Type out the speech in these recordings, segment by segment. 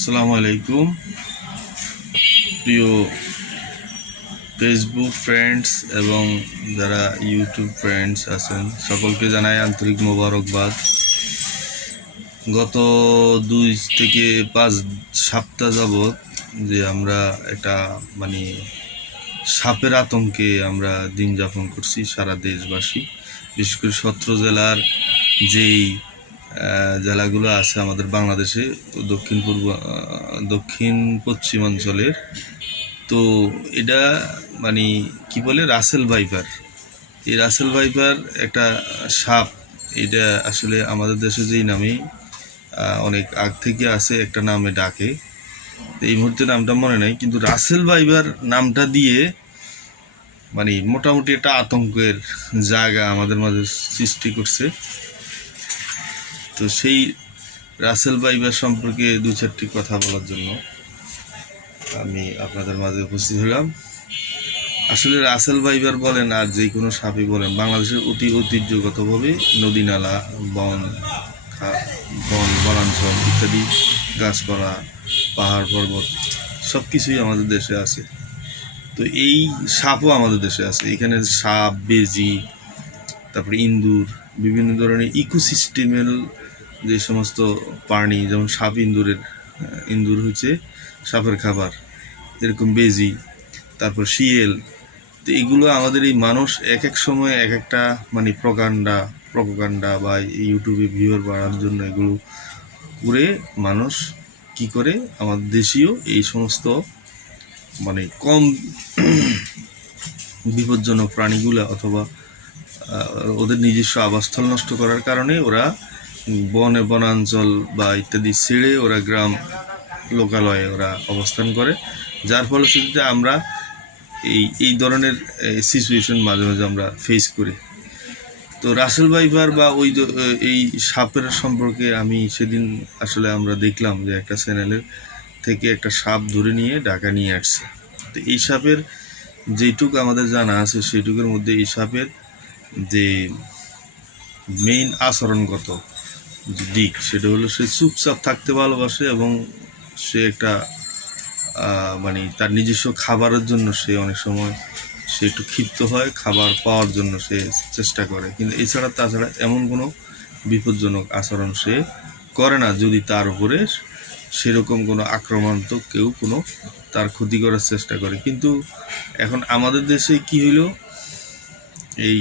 আসসালামু আলাইকুম। প্রিয় ফেসবুক ফ্রেন্ডস এবং যারা ইউটিউব ফ্রেন্ডস আছেন, সকলকে জানাই আন্তরিক মোবারকবাদ। গত দুই থেকে পাঁচ সপ্তাহ যাবৎ যে আমরা একটা মানে সাপের আতঙ্কে আমরা দিন যাপন করছি সারা দেশবাসী, বিশেষ করে সত্র জেলার যেই জেলাগুলো আছে আমাদের বাংলাদেশে, দক্ষিণ পূর্ব দক্ষিণ পশ্চিমাঞ্চলের। তো এটা মানে কি বলে, রাসেল ভাইপার। এই রাসেল ভাইপার একটা সাপ, এটা আসলে আমাদের দেশে যেই নামে অনেক আগ থেকে আছে, একটা নামে ডাকে। এই মুহূর্তে নামটা মনে নাই, কিন্তু রাসেল ভাইপার নামটা দিয়ে মানে মোটামুটি একটা আতঙ্কের জায়গা আমাদের মাঝে সৃষ্টি করছে। তো সেই রাসেল ভাইবার সম্পর্কে দু চারটি কথা বলার জন্য আমি আপনাদের মাঝে উপস্থিত হলাম। আসলে রাসেল ভাইবার বলেন আর যে কোনো সাপই বলেন, বাংলাদেশের অতি ঐতিহ্যগতভাবে নদী নালা, বন বন, বনাঞ্চল ইত্যাদি, গাছপালা, পাহাড়, পর্বত সব কিছুই আমাদের দেশে আছে। তো এই সাপও আমাদের দেশে আছে। এখানে সাপ, বেজি, তারপরে ইন্দুর, বিভিন্ন ধরনের ইকোসিস্টেমের যে সমস্ত প্রাণী যেমন সাপ ইন্দুরের ইন্দুর হচ্ছে সাপের খাবার এরকম বেজি, তারপর শিয়েল, তো এগুলো আমাদের এই মানুষ এক এক সময় এক একটা মানে প্রকাণ্ডা প্রকাণ্ডা বা ইউটিউবে ভিউয়ার বাড়ার জন্য এগুলো করে মানুষ কি করে? আমাদের দেশীয় এই সমস্ত মানে কম বিপজ্জনক প্রাণীগুলো অথবা ওদের নিজস্ব আবাসস্থল নষ্ট করার কারণে ওরা বনে বনাঞ্চল বা ইত্যাদি ছেড়ে ওরা গ্রাম লোকালয়ে ওরা অবস্থান করে। যার ফলশ্রুতিতে আমরা এই এই ধরনের সিচুয়েশন মাঝে মাঝে আমরা ফেস করি। তো রাসেল ভাইবার বা ওই এই সাপের সম্পর্কে আমি সেদিন আসলে আমরা দেখলাম যে একটা চ্যানেলের থেকে একটা সাপ ধরে নিয়ে ঢাকা নিয়ে আসছে। তো এই সাপের যেটুকু আমাদের জানা আছে সেটুকুর মধ্যে এই সাপের যে মেইন আচরণগত যে দিক, সেটা হলো সে চুপচাপ থাকতে ভালোবাসে এবং সে একটা মানে তার নিজস্ব খাবারের জন্য সে অনেক সময় সে একটু ক্ষিপ্ত হয়, খাবার পাওয়ার জন্য সে চেষ্টা করে। কিন্তু এছাড়া তাছাড়া এমন কোনো বিপজ্জনক আচরণ সে করে না যদি তার উপরে সেরকম কোনো আক্রমণাত্মক কেউ কোনো তার ক্ষতি করার চেষ্টা করে। কিন্তু এখন আমাদের দেশে কি হইল? এই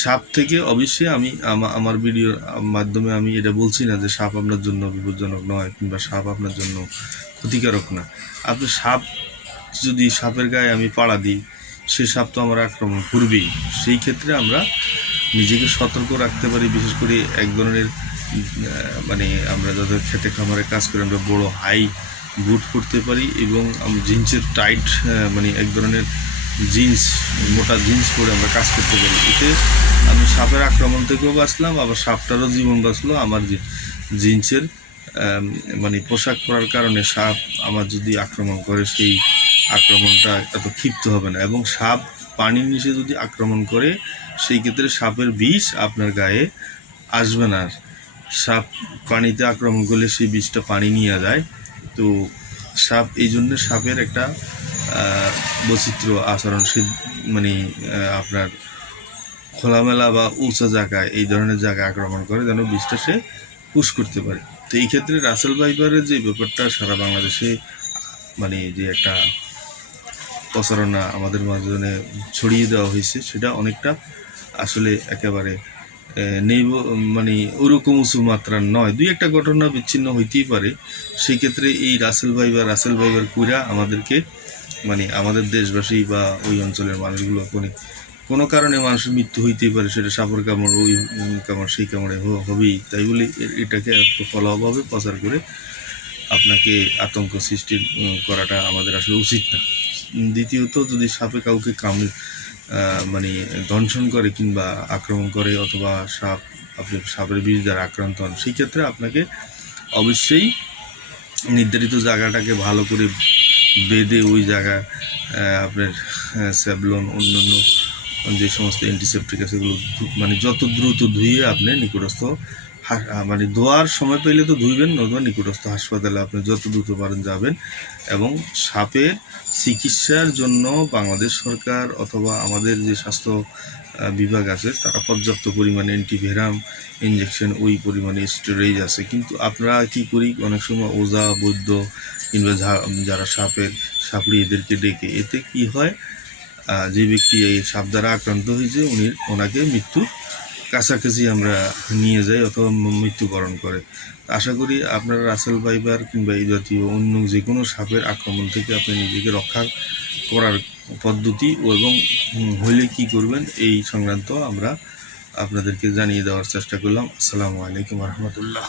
সাপ থেকে অবশ্যই আমি আমার ভিডিওর মাধ্যমে আমি এটা বলছি না যে সাপ আপনার জন্য বিপজ্জনক নয় কিংবা সাপ আপনার জন্য ক্ষতিকারক না। আপনি সাপ যদি সাপের গায়ে আমি পাড়া দিই, সে সাপ তো আমার আক্রমণ করবেই। সেই ক্ষেত্রে আমরা নিজেকে সতর্ক রাখতে পারি, বিশেষ করে এক ধরনের মানে আমরা যাদের খেতে খামারে কাজ করি, আমরা বড় হাই বুট করতে পারি এবং জিন্সের টাইট মানে এক ধরনের জিন্স, মোটা জিন্স পরে আমরা কাজ করতে পারি। এতে আমি সাপের আক্রমণ থেকেও বাঁচলাম, আবার সাপটারও জীবন বাঁচলো। আমার জিন্সের মানে পোশাক পরার কারণে সাপ আমার যদি আক্রমণ করে, সেই আক্রমণটা এত ক্ষিপ্ত হবে না। এবং সাপ পানির নিচে যদি আক্রমণ করে, সেই ক্ষেত্রে সাপের বিষ আপনার গায়ে আসবে না। সাপ পানিতে আক্রমণ করলে সেই বিষটা পানি নিয়ে যায়। তো সাপ, এই জন্য সাপের একটা বৈচিত্র্য আচরণ সে মানে আপনার খোলামেলা বা উঁচা জায়গায় এই ধরনের জায়গায় আক্রমণ করে যেন বিষটা সে পুশ করতে পারে। তো এই ক্ষেত্রে রাসেল ভাইবারের যে ব্যাপারটা, সারা বাংলাদেশে মানে যে একটা প্রচারণা আমাদের মাঝখানে ছড়িয়ে দেওয়া হয়েছে, সেটা অনেকটা আসলে একেবারে নেই মানে ওরকম উঁচু মাত্রার নয়। দুই একটা ঘটনা বিচ্ছিন্ন হইতেই পারে। সেই ক্ষেত্রে এই রাসেল ভাই বা রাসেল ভাইবার কুইরা আমাদেরকে মানে আমাদের দেশবাসী বা ওই অঞ্চলের মানুষগুলো কোনো কোনো কারণে মানুষের মৃত্যু হইতেই পারে, সেটা সাপের কামড়, ওই কামড়, সেই কামড়ে হবেই। তাই বলে এটাকে এত ফলাভাবে প্রচার করে আপনাকে আতঙ্ক সৃষ্টি করাটা আমাদের আসলে উচিত না। দ্বিতীয়ত, যদি সাপে কাউকে কামড়ে মানে দংশন করে কিংবা আক্রমণ করে অথবা সাপ, আপনি সাপের বিষ দ্বারা আক্রান্ত হন, সেই ক্ষেত্রে আপনাকে অবশ্যই নির্ধারিত জায়গাটাকে ভালো করে বেঁধে ওই জায়গা আপনার স্যাবলন, অন্যান্য যে সমস্ত অ্যান্টিসেপটিক আছে সেগুলো মানে যত দ্রুত ধুয়ে আপনি নিকটস্থ মানে ধোয়ার সময় পেলে তো ধুইবেন, নতুবা নিকটস্থ হাসপাতালে আপনি যত দ্রুত পারেন যাবেন। এবং সাপের চিকিৎসার জন্য বাংলাদেশ সরকার অথবা আমাদের যে স্বাস্থ্য বিভাগ আছে, তারা পর্যাপ্ত পরিমাণে অ্যান্টিভেরাম ইঞ্জেকশন ওই পরিমাণে স্টোরেজ আছে। কিন্তু আপনারা কি করি, অনেক সময় ওজা, বৈদ্য কিংবা যারা সাপের, সাপড়ি এদেরকে ডেকে, এতে কি হয় যে ব্যক্তি এই সাপ দ্বারা আক্রান্ত হয়েছে, উনি, ওনাকে মৃত্যুর কাছাকাছি আমরা নিয়ে যাই অথবা মৃত্যুবরণ করে। আশা করি আপনারা রাসেল ফাইবার কিংবা এই জাতীয় অন্য যে কোনো সাপের আক্রমণ থেকে আপনি নিজেকে রক্ষা করার পদ্ধতি এবং হইলে কি করবেন এই সংক্রান্ত আমরা আপনাদেরকে জানিয়ে দেওয়ার চেষ্টা করলাম। আসসালামু আলাইকুম রহমতুল্লাহ।